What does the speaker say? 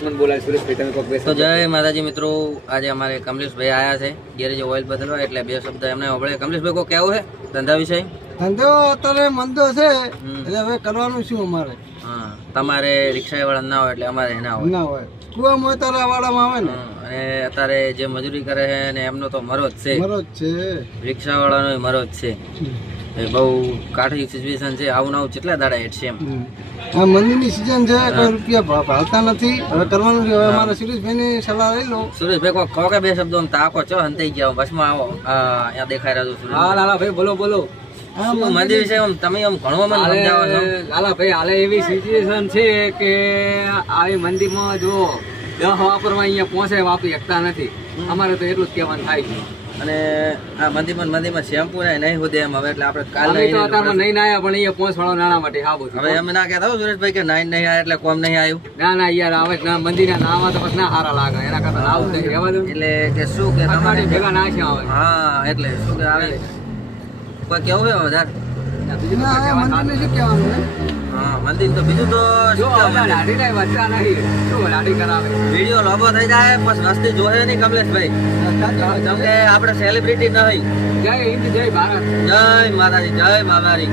બોલાય સુરેશભાઈ તમે કોક તો જય માતાજી મિત્રો, આજે અમારે કમલેશભાઈ આયા છે ગેરેજ ઓઇલ બદલવા, એટલે બે શબ્દ એમને આપણે. કમલેશભાઈ કોઈ કેવું છે ધંધા વિશે? ધંધો અત્યારે મંદો છે, એટલે હવે કરવાનું શું અમારે? હા, તમારે રિક્ષા વાળા ના હોય એટલે અમારે ના હોય. ના હોય, કુવામાં તારા વાળામાં આવે ને. અને અત્યારે જે મજૂરી કરે છે ને એમનો તો મરો જ છે, મરો જ છે. રિક્ષા વાળાનો મરો જ છે. એ બહુ કાઠી સિચ્યુએશન છે. આવું નવું કેટલા દાડા હેઠ છે એમ. આ મંદિરની સીઝન છે, કોઈ રૂપિયા ભાવતા નથી. હવે કરવાનું છે. હવે અમારા સુરેશભાઈની સલાહ લઈ લો. સુરેશભાઈ કોઈ કહો કે બે શબ્દો આમ તાકો ચો હંતાઈ ગયા બસમાં આવો. અહીંયા દેખાઈ રહ્યો છું. હા લાલા ભાઈ બોલો બોલો. શું મંદિર વિશે આમ તમે આમ ઘણો મને સમજાવો છો. લાલા ભાઈ હાલે એવી સિચ્યુએશન છે કે આવી મંદિરમાં જો 10 વાપરવા અહીંયા પહોંચે વાપરી શકતા નથી. અમારે તો એટલું જ કહેવાનું થાય છે. અને આ મંદિરમાં શેમ્પુ નહીં હોદે એમ. હવે એટલે આપણે કાલ અમે તો અત્યારમાં નહીં નાયા પણ અહીંયા પહોંચવાળો નાના માટે હા બધું. હવે અમે ના કહેતા હો સુરેશભાઈ કે નાઈન નહીં આવ્યા એટલે કોમ નહીં આવ્યું. ના યાર આવે ના મંદિરના નાવા તો પછી ના સારા લાગે. એના કરતા આવું નહીં રહેવા દો. એટલે કે શું કે તમારે ભેગા ના છે આવે. હા, એટલે શું કે આવે કોઈ કેવું છે વધારે? બીજું ના, હવે મંદિરને શું કહેવાનું ને? હા, મંદિર તો બીજું તો જો શું કહેવું? દાઢી નહીં વધતા નહીં. શું દાઢી કરાવે? વિડીયો લાંબો થઈ જાય પછી વસ્તી જોશે નહીં કમલેશભાઈ. કેમ કે આપણે સેલિબ્રિટી નહીં. જય હિન્દ જય ભારત. જય માતાજી, જય બાબારી.